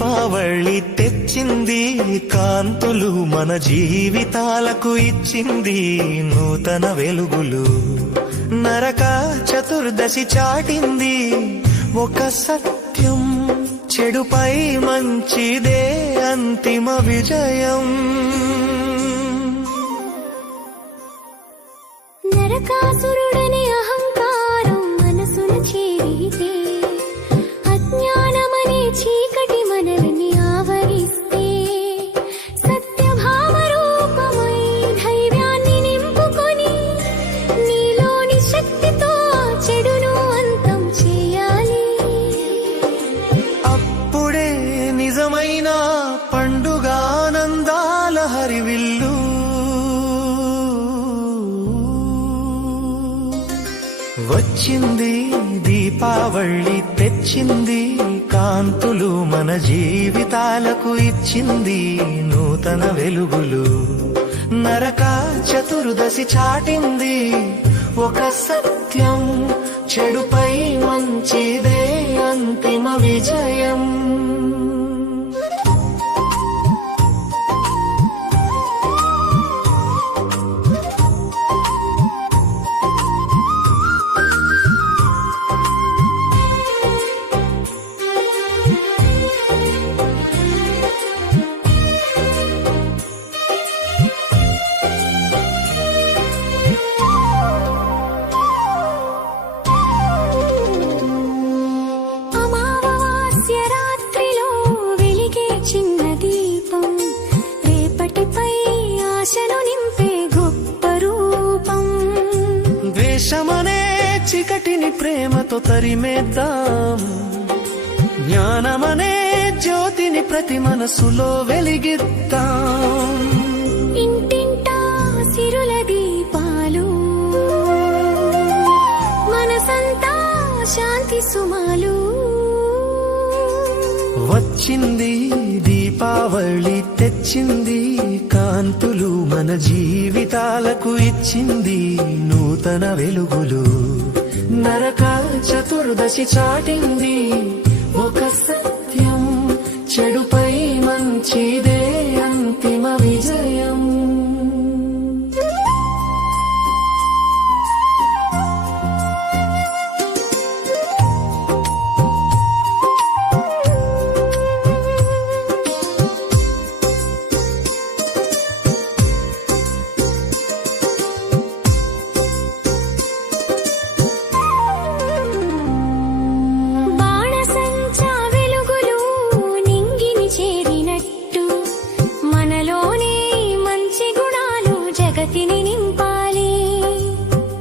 దీపావళి తెచ్చింది కాంతులు మన జీవితాలకు ఇచ్చింది నూతన వెలుగులు నరక చతుర్దశి చాటింది ఒక సత్యం చెడుపై మంచిదే అంతిమ విజయం నరకాసురుడని అహంకారం మనసున చేరితే అజ్ఞానమనే చీకటి మనల్ని ఆవరిస్తే సత్యభావ రూపమై ధైర్యాన్ని నింపుకొని నీలోని శక్తితో చెడును అంతం చేయాలి. అప్పుడే నిజమైన పండుగ ఆనందాల హరివిల్లు వచ్చింది దీపావళి తెచ్చింది కాంతులు మన జీవితాలకు ఇచ్చింది నూతన వెలుగులు నరక చతుర్దశి చాటింది ఒక సత్యం చెడుపై మంచిదే అంతిమ విజయం. ద్వేషమనే చీకటిని ప్రేమతో తరిమేద్దాం జ్ఞానమనే జ్యోతిని ప్రతి మనసులో వెలిగిద్దాం. ఇంటింటా సిరుల దీపాలు మనసంతా శాంతి సుమాలు వచ్చింది దీపావళి తెచ్చింది కాంతులు మన జీవితాలకు ఇచ్చింది నూతన వెలుగులు నరక చతుర్దశి చాటింది ఒక సత్యం చెడుపై మంచిదే అంతిమ విజయం.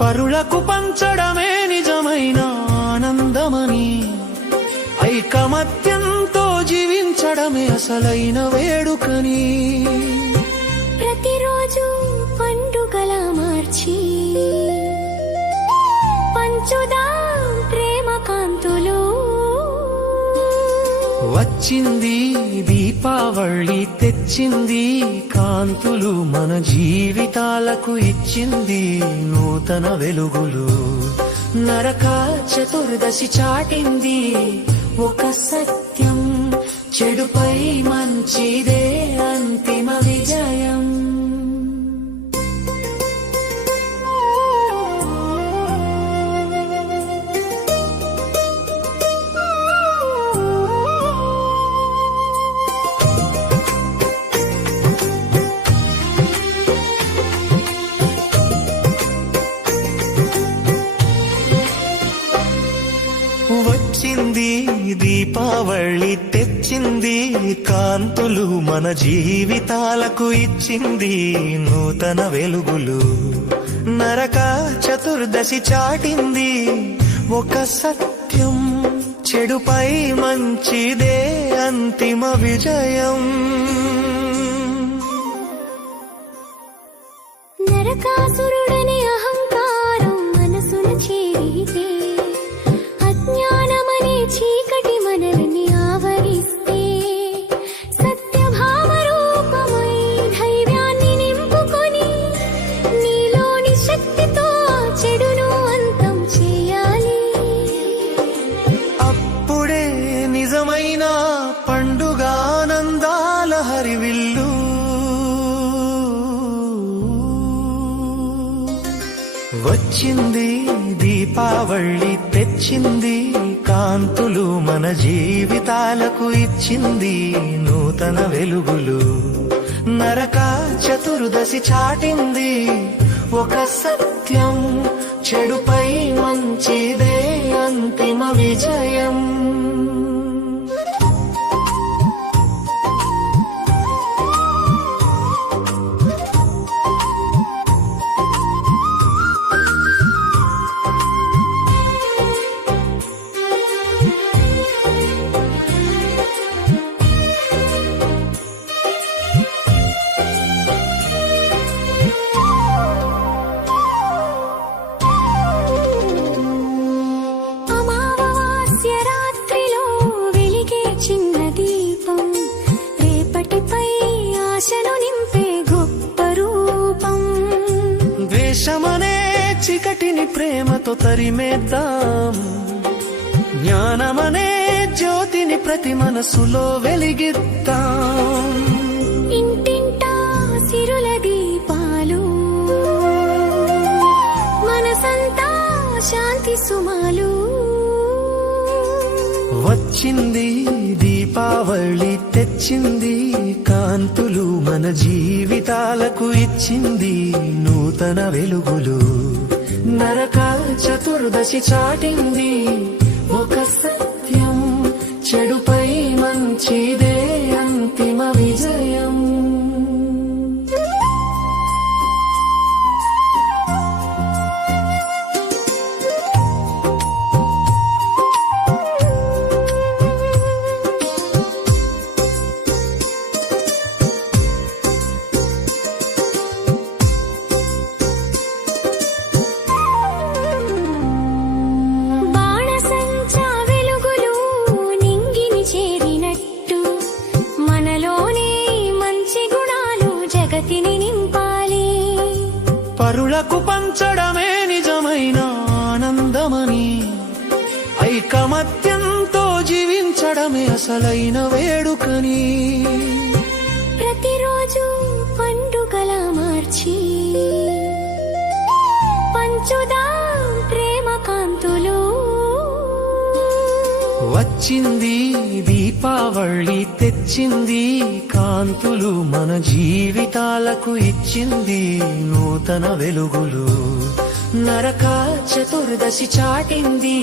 పరులకు పంచడమే నిజమైన ఆనందమని ఐకమత్యంతో జీవించడమే అసలైన వేడుకని ప్రతిరోజు పండుగలా మార్చి పంచుదాం ప్రేమ కాంతులు. వచ్చింది దీపావళి తెచ్చింది కాంతులు మన జీవితాలకు ఇచ్చింది నూతన వెలుగులు నరక చతుర్దశి చాటింది ఒక సత్యం చెడుపై మంచిదే అంతిమ విజయం. వచ్చింది దీపావళి తెచ్చింది కాంతులు మన జీవితాలకు ఇచ్చింది నూతన వెలుగులు నరక చతుర్దశి చాటింది ఒక సత్యం చెడుపై మంచిదే అంతిమ విజయం. నరకాసురుడని అహంకారం మనసున చేరితే అజ్ఞానమనే చీకటి మనల్ని ఆవరిస్తే సత్యభావ రూపమై ధైర్యాన్ని నింపుకొని నీలోని శక్తితో చెడును అంతం చేయాలి. అప్పుడే నిజమైన పండుగ వచ్చింది దీపావళి తెచ్చింది కాంతులు మన జీవితాలకు ఇచ్చింది నూతన వెలుగులు నరక చతుర్దశి చాటింది ఒక సత్యం చెడుపై మంచిదే అంతిమ విజయం ద్వేషమనే చీకటిని ప్రేమతో తరిమేద్దాం జ్ఞానమనే జ్యోతిని ప్రతి మనసులో వెలిగిద్దాం ఇంటింటా సిరుల దీపాలు మనసంతా శాంతి సుమాలు వచ్చింది దీపావళి తెచ్చింది కాంతులు మన జీవితాలకు ఇచ్చింది నూతన వెలుగులు నరక చతుర్దశి చాటింది ఒక సత్యం చెడుపై మంచిదే అంతిమ విజయం పరులకు పంచడమే నిజమైన ఆనందమని ఐకమత్యంతో జీవించడమే అసలైన వేడుకని ప్రతిరోజు పండుగలా మార్చి పంచుదాం ప్రేమ కాంతులు వచ్చింది దీపావళి తెచ్చింది కాంతులు మన జీవితాలకు ఇచ్చింది నూతన వెలుగులు నరక చతుర్దశి చాటింది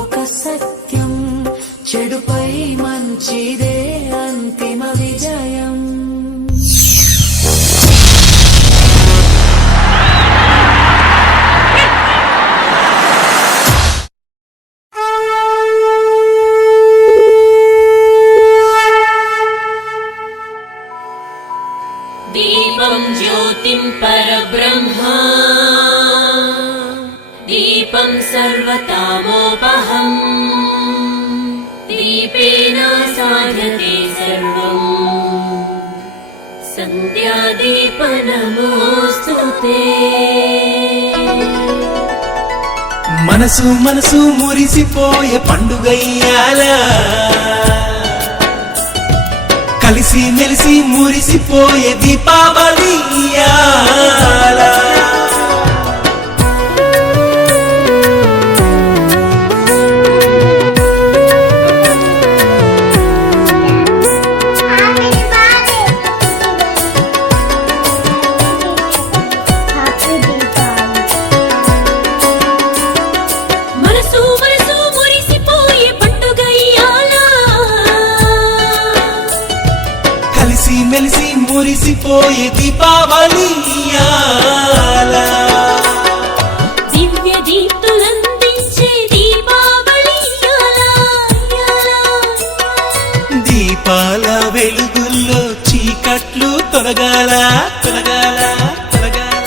ఒక సత్యం చెడుపై మంచిదే అంతిమ విజయం दीपं ज्योतिं परब्रह्मा दीपं सर्वतामोपहम् दीपेन साध्यते सर्वम् सन्ध्यादीप नमोऽस्तुते మనసు మనసు మురిసిపోయే పండుగయ్యాల కలిసి మెలిసి మురిసిపోయే దీపావళి మెలిసి మురిసిపోయే దీపావళి దివ్య దీప్తులందించే దీపావళి దీపాల వెలుగుల్లో చీకట్లు తొలగాల తొలగాల తొలగాల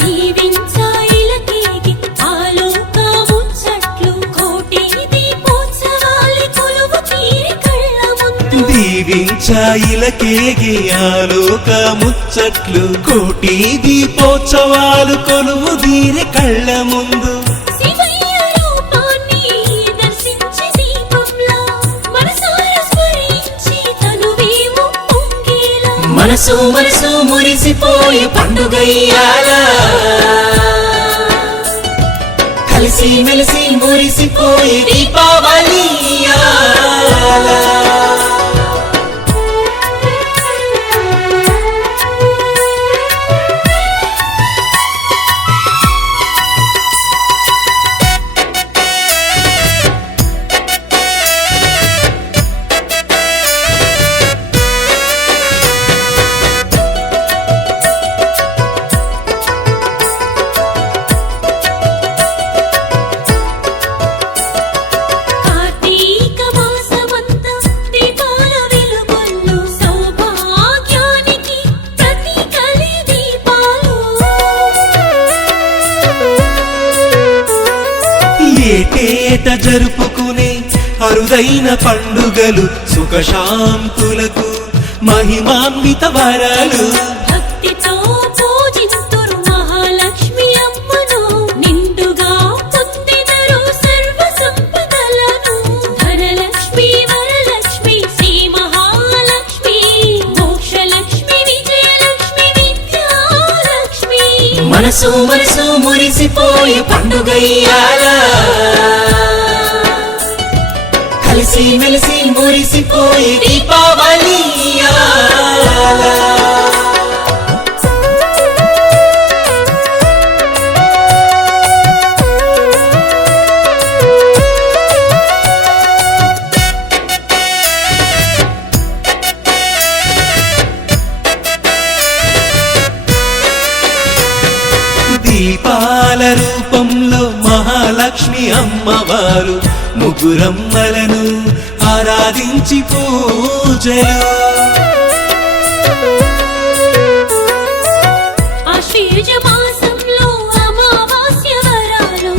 దీవించాయిలకేగి ఆలోక ముచ్చట్లు కోటి దీపోత్సవాలు కొలువు తీరి కళ్ళ ముందు దీవించాయిలకేగి ఆలోక ముచ్చట్లు కోటి దీపోత్సవాలు కొలువు దీని కళ్ళ ముందు శివయ్య రూపాన్ని దర్శించి దీపంలా మనసారా స్మరించి తనువేమో పొంగేలా మనసు మనసు మురిసిపోయే పండుగయ్యాల మురిసిపోయే దీపావళి ఇయాల. కార్తీక మాసమంతా దీపాల వెలుగుల్లో సౌభాగ్యానికి ప్రతీకలే దీపాలు. ఏటేట జరుపుకునే అరుదైన పండుగలు సుఖశాంతులకు మహిమాన్విత వరాలు. భక్తితో పూజింతురు మహాలక్ష్మి అమ్మను, నిండుగా పొందెదరు సర్వ సంపదలను. ధనలక్ష్మి వరలక్ష్మి శ్రీ మహాలక్ష్మి, మోక్షలక్ష్మి విజయలక్ష్మి విద్యాలక్ష్మి. మనసు మనసు మురిసిపోయే పండుగ ఇయాల. కలిసి మెలిసి మురిసిపోయే దీపావళి ఇయాల. దీపాల రూపంలో మహాలక్ష్మి అమ్మవారు ముగ్గురమ్మలను ఆరాధించి పూజలు. ఆశ్వయుజ మాసంలో అమావాస్య వరాలు,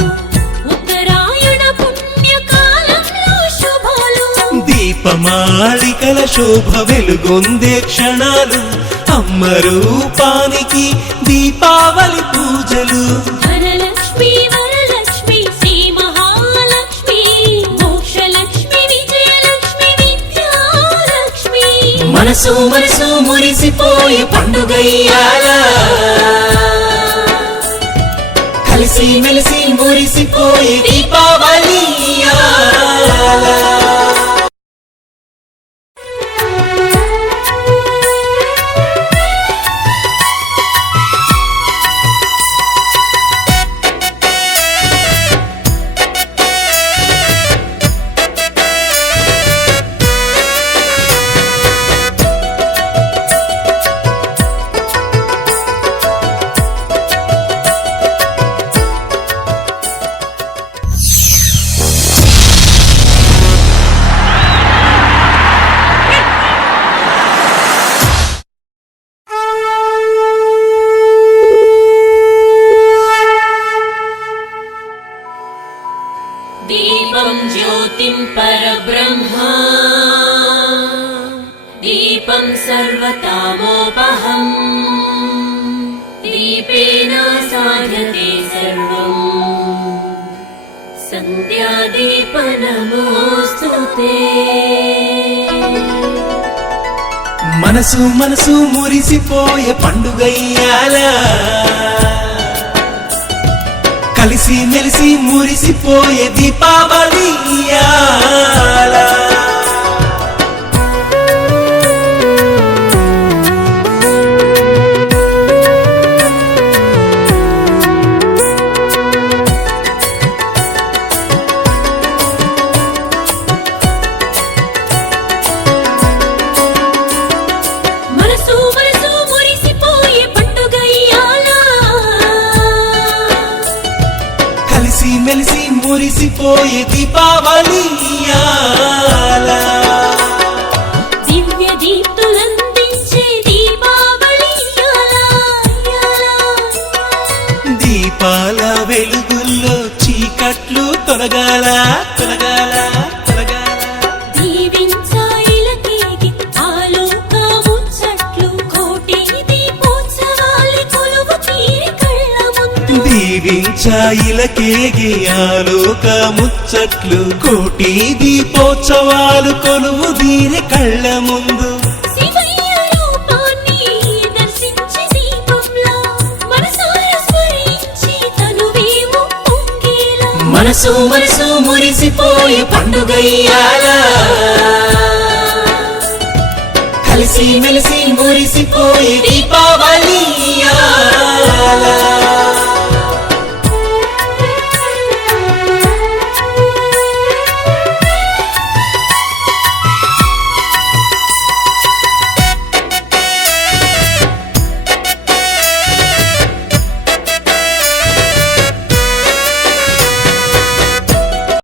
ఉత్తరాయణ పుణ్యకాలంలో శుభాలు. దీపమాళికల శోభ వెలుగొందే క్షణాలు, అమ్మ రూపానికి దీపావళి పూజలు. ధనలక్ష్మి వరలక్ష్మి శ్రీ మహాలక్ష్మి, మోక్షలక్ష్మి విజయలక్ష్మి విద్యాలక్ష్మి. మనసు మనసు మురిసిపోయే పండుగ ఇయాల. కలిసి మెలిసి మురిసిపోయే దీపావళి ఇయాల. దీపం జ్యోతిం పరబ్రహ్మ, దీపం సర్వతామోపహం, దీపేన సాధ్యతే సర్వం, సంధ్యాదీప నమోస్తుతే. మనసు మనసు మురిసిపోయే పండుగ ఇయాల. కలిసి మెలిసి మురిసిపోయే దీపావళి ఇయాల. మనసు మనసు మురిసిపోయే పండుగ ఇయాల. కలిసి మెలిసి మురిసిపోయే దీపావళి ఇయాల. దివ్య దీప్తులందించే దీపావళి ఇయాల. దీపాల వెలుగుల్లో చీకట్లు తొలగాల తొలగాల తొలగాల. దీవించాయిలకేగి ఆలోక ముచ్చట్లు, కోటి దీపోత్సవాలు కొలువు తీరి కళ్ళ ముందు. దీవించాయిలకేగి ఆలోక ముచ్చట్లు, కోటి దీపోత్సవాలు కొలువు దీని కళ్ళ ముందు. శివయ్య రూపాన్ని దర్శించి దీపంలా మనసార స్మరించి తనువేమో పొంగేలా. మనసు మనసు మురిసిపోయి పండుగయ్యాలా కలిసి మెలిసి మురిసిపోయి దీపావళి ఇయ్యాలా